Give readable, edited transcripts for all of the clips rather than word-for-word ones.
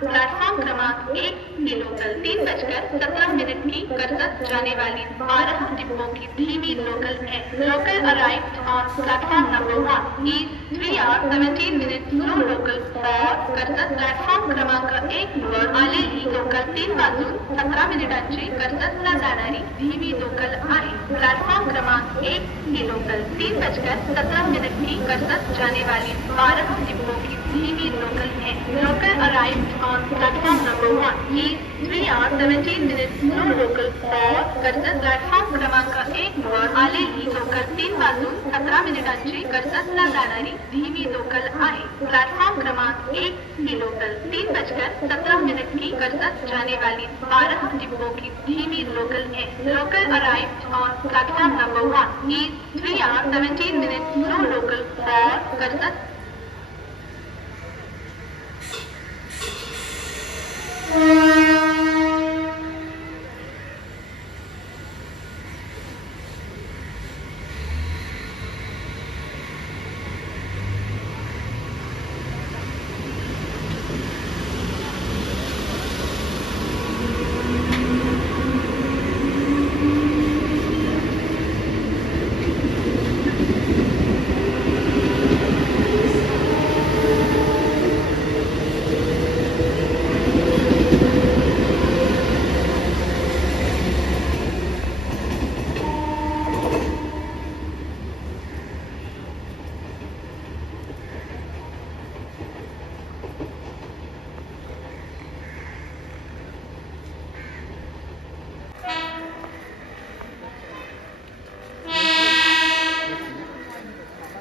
Platform क्रमांक 1 की local 3:17 की कर्जत जाने वाली 12 डिब्बों की धीमी लोकल है। Local arrived on platform number 1 is 3 hours 17 minutes slow local for Karjat. Platform क्रमांक 1 वर आलेली लोकल 3 वाजून 17 मिनिटांची कर्जतला जाणारी धीमी लोकल आहे। प्लॅटफॉर्म क्रमांक 1 की लोकल 3:17 की कर्जत जाने वाली 12 डिब्बों की धीमी लोकल है। Local arrived on platform number 1 is 3 hours 17 minutes slow local for Karjat. Platform क्रमांक 1 वर आलेली लोकल 3 वाजून 17 मिनिटांची कर्जतला जाणारी धीमी लोकल आहे। प्लॅटफॉर्म क्रमांक 1 की लोकल 3:17 की कर्जत जाने वाली 12 डिब्बों की धीमी लोकल है। Local arrived on platform number 1 is 3 hours 17 minutes slow local for Karjat.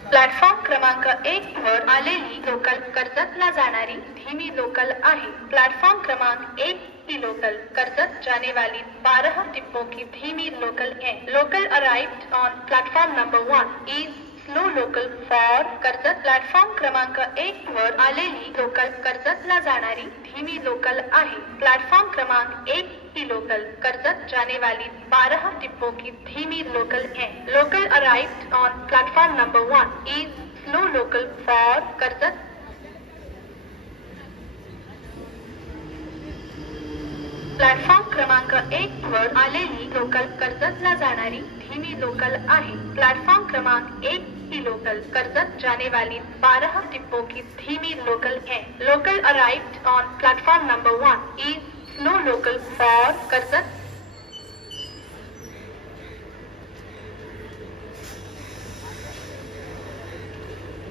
Platform क्रमांक 1 वर आलेली लोकल कर्जतला जाणारी धीमी लोकल आहे। प्लॅटफॉर्म क्रमांक 1 की लोकल कर्जत जाने वाली 12 डिब्बों की धीमी लोकल है। Local arrived on platform number 1 is slow local for Karjat. Platform क्रमांक 1 वर आलेली लोकल कर्जतला जाणारी धीमी लोकल आहे। प्लॅटफॉर्म क्रमांक 1 की लोकल कर्जत जाने वाली 12 डिब्बों की धीमी लोकल है। Local arrived on platform number 1 is slow local for Karjat. Platform क्रमांक 1 वर आलेली लोकल कर्जतला जाणारी धीमी लोकल आहे। प्लॅटफॉर्म क्रमांक 1 की लोकल कर्जत जाने वाली 12 डिब्बों की धीमी लोकल है। Local arrived on platform number 1 is slow local for Karjat.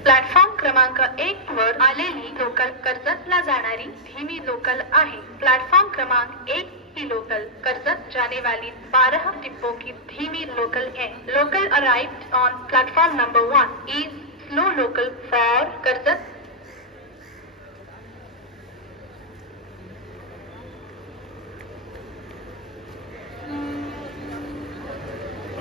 Platform क्रमांक 1 वर आलेली लोकल कर्जतला जाणारी धीमी लोकल आहे। प्लॅटफॉर्म क्रमांक 1 की लोकल कर्जत जाने वाली 12 डिब्बों की धीमी लोकल है। Local arrived on platform number 1 is slow local for Karjat.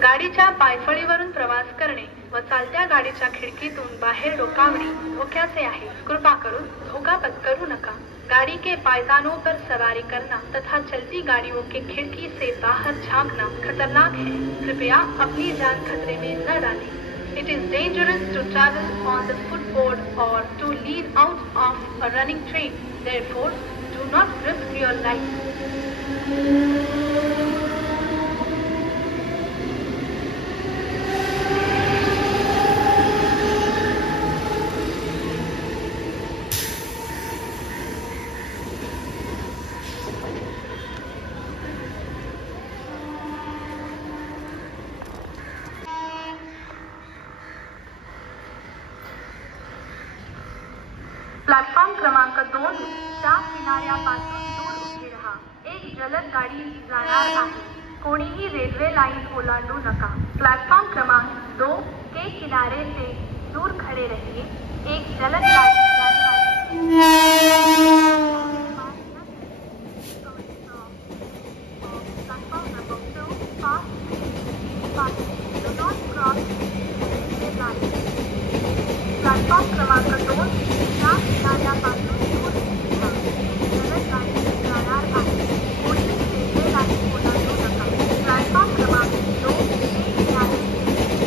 गाडीच्या पायफळीवरून प्रवास करणे व चालत्या गाडीच्या खिड़कीतून बाहेर डोकावणे धोक्याचे आहे। कृपा करून धोखा पत्करू नका। गाड़ी के पायदानों पर सवारी करना तथा चलती गाड़ियों के खिड़की से बाहर झांकना खतरनाक है। कृपया अपनी जान खतरे में न डालें। It is dangerous to travel on the footboard or to lean out of a running train. Therefore, do not risk your life. Platform क्रमांक 2 च्या किनाऱ्यापासून दूर उभे रहा। एक जलद गाडी जाणार आहे। कोणीही रेल्वे लाइन ओलांडू नका। प्लॅटफॉर्म क्रमांक 2 के किनारे से दूर खड़े रहिए। एक जलद गाड़ी जाने वाली प्लॅटफॉर्म क्रमांक 2 च्या किनाऱ्यापासून दूर उभे रहा। जलद गाडी जाणार आहे। कोणीही रेल्वे लाइन ओलांडू नका। प्लॅटफॉर्म क्रमांक 2 के किनारे से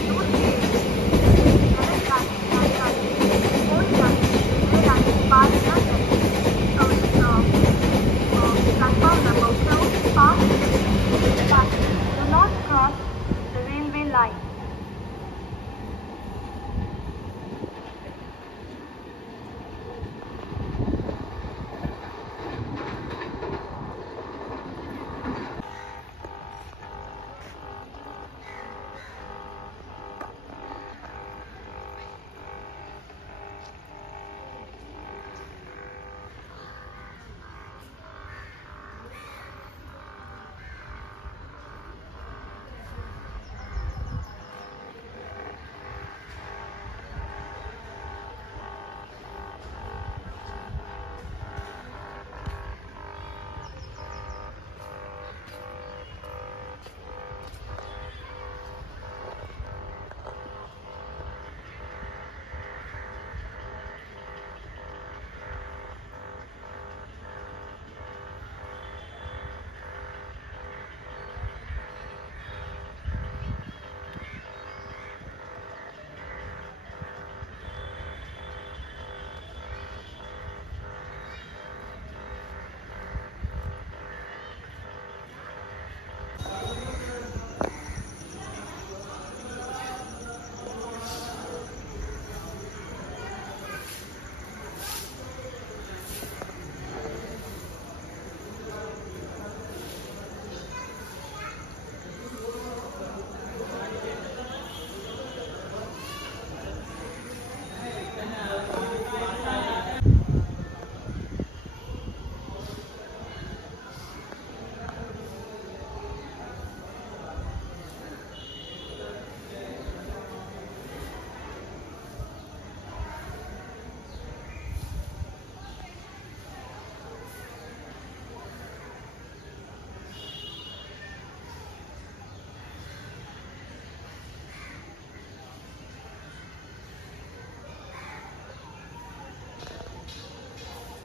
दूर खड़े रहिए। जलद गाड़ी जाने वाली कोई गाड़ी रेल्वे लाइन पार न करे।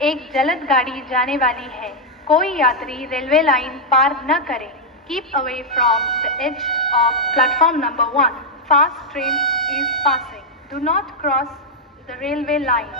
एक जलद गाड़ी जाने वाली है। कोई यात्री रेलवे लाइन पार न करे। Keep away from the edge of platform number 1. Fast train is passing. Do not cross the railway line.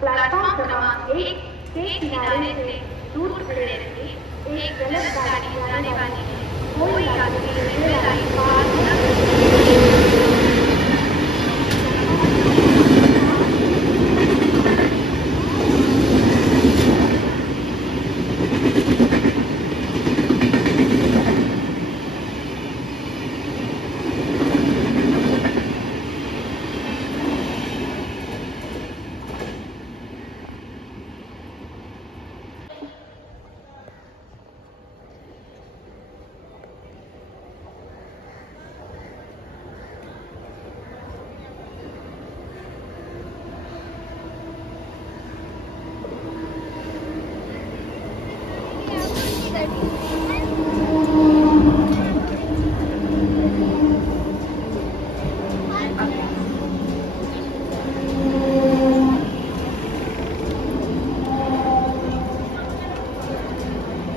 Platform क्रमांक 1 के किनारे से दूर खड़े रहिए। एक जलद गाड़ी जाने वाली है। कोई यात्री रेलवे लाइन पार न करे।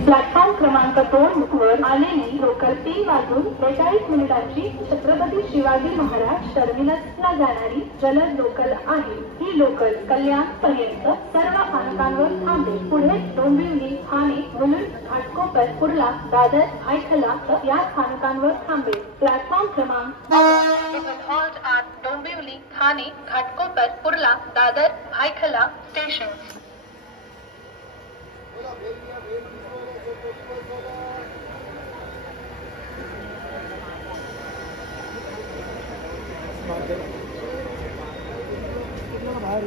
प्लॅटफॉर्म क्रमांक 2 वर आलेली लोकल 3 वाजून 42 मिनिटांची छत्रपती शिवाजी महाराज टर्मिनसला जाणारी जलद लोकल आहे। ही लोकल कल्याण पर्यंत सर्व स्थानकांवर थांबेल। पुढे डोंबिवली, ठाणे, मुलुंड, घाटकोपर, कुर्ला, दादर, भायखला या स्थानकांवर थांबेल। प्लॅटफॉर्म क्रमांक It will halt at Dombivli, Thane, Ghatkopar, Kurla, Dadar, Byculla stations. बाहर